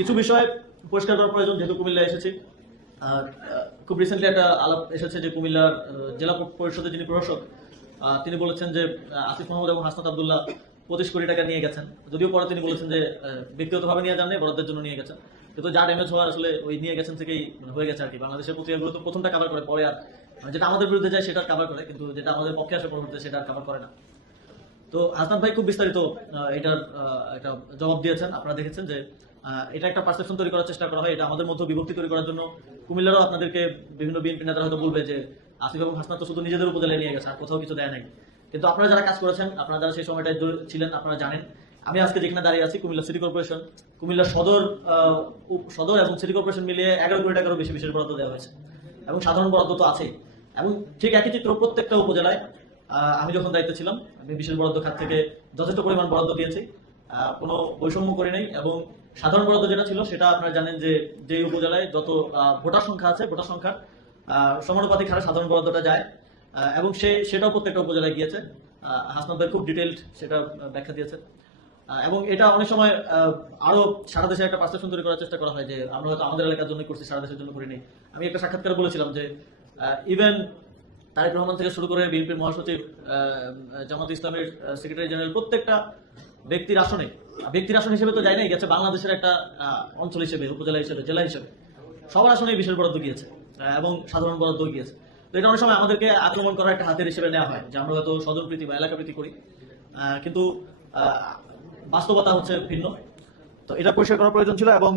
কিছু বিষয় পরিষ্কার করা প্রয়োজন, যেহেতু কুমিল্লা এসেছি। খুব রিসেন্টলি একটা আলাপ এসেছে যে কুমিল্লার জেলা পরিষদের যিনি প্রশাসক তিনি বলেছেন যে আসিফ মাহমুদ এবং হাসনাত আব্দুল্লাহ 25 কোটি টাকা নিয়ে গেছেন। যদিও পরে তিনি বলেছেন যে ব্যক্তিগতভাবে নিয়ে যান নাই, বরাদ্দের জন্য নিয়ে গেছেন। কিন্তু যা ড্যামেজ হওয়ার আসলে ওই নিয়ে গেছেন থেকেই হয়ে গেছে আর কি। বাংলাদেশের পত্রিকাগুলো তো প্রথমটা কভার করে, পরে আর যেটা আমাদের বিরুদ্ধে যায় সেটা কভার করে, কিন্তু যেটা আমাদের পক্ষে আসে পরবর্তীতে সেটা কভার করে না। তো হাসনাত ভাই খুব বিস্তারিত এটার একটা জবাব দিয়েছেন। আপনারা দেখেছেন যে এটা একটা পারসেপশন তৈরি করার চেষ্টা করা হয়, এটা আমাদের মধ্যে বিভক্তি তৈরি করার জন্য। কুমিল্লারও আপনাদেরকে বিভিন্ন বিএনপি নেতারা হয়তো বলবে যে আসিফ এবং হাসনাত তো শুধু নিজেদের উপজেলায় নিয়ে গেছে, আর কোথাও কিছু দেয় নাই। কিন্তু আপনারা যারা কাজ করেছেন, আপনারা যারা সেই সময়টায় ছিলেন, আপনারা জানেন আমি আজকে যেখানে দাঁড়িয়ে আছি কুমিল্লা সিটি কর্পোরেশন, কুমিল্লা সদর এবং সিটি কর্পোরেশন মিলিয়ে 11 কোটি টাকারও বেশি বিশেষ বরাদ্দ দেওয়া হয়েছে, এবং সাধারণ বরাদ্দ তো আছেই। এবং ঠিক একই চিত্র প্রত্যেকটা উপজেলায় আমি যখন দায়িত্বে ছিলাম, আমি বিশেষ বরাদ্দ খাত থেকে যথেষ্ট পরিমাণ বরাদ্দ দিয়েছি, কোনো বৈষম্য করি নাই। এবং সাধারণ বরাদ্দ যেটা ছিল সেটা আপনারা জানেন যে যে উপজেলায় যত ভোটার সংখ্যা আছে, ভোটার সংখ্যার সমানুপাতিক হারে সাধারণ বরাদ্দটা যায়, এবং সেটাও প্রত্যেকটা উপজেলায় গিয়েছে। হাসনাত ভাই খুব ডিটেইলড সেটা ব্যাখ্যা দিয়েছে। এবং এটা অনেক সময় আরো সারা দেশে একটা পারসেপশন তৈরি করার চেষ্টা করা হয় যে আমরা হয়তো আমাদের এলাকার জন্য করছি, সারা দেশের জন্য করিনি। আমি একটা সাক্ষাৎকারে বলেছিলাম যে ইভেন তারেক রহমান থেকে শুরু করে বিএনপির মহাসচিব, জামাত ইসলামের সেক্রেটারি জেনারেল, প্রত্যেকটা ব্যক্তির আসন হিসেবে তো যাই নাই, গেছে বাংলাদেশের একটা অঞ্চল হিসেবে, উপজেলা হিসেবে, জেলা হিসেবে, সবার আসনে বিশেষ বরাদ্দ গিয়েছে, এবং সাধারণ বরাদ্দ গিয়েছে। তো এটা অনেক সময় আমাদেরকে আক্রমণ করার একটা হাতের হিসেবে নেওয়া হয় যে আমরা হয়তো স্বজনপ্রীতি বা এলাকাপ্রীতি করি, কিন্তু বাস্তবতা হচ্ছে ভিন্ন। তো এটা পরিষ্কার করার প্রয়োজন ছিল। এবং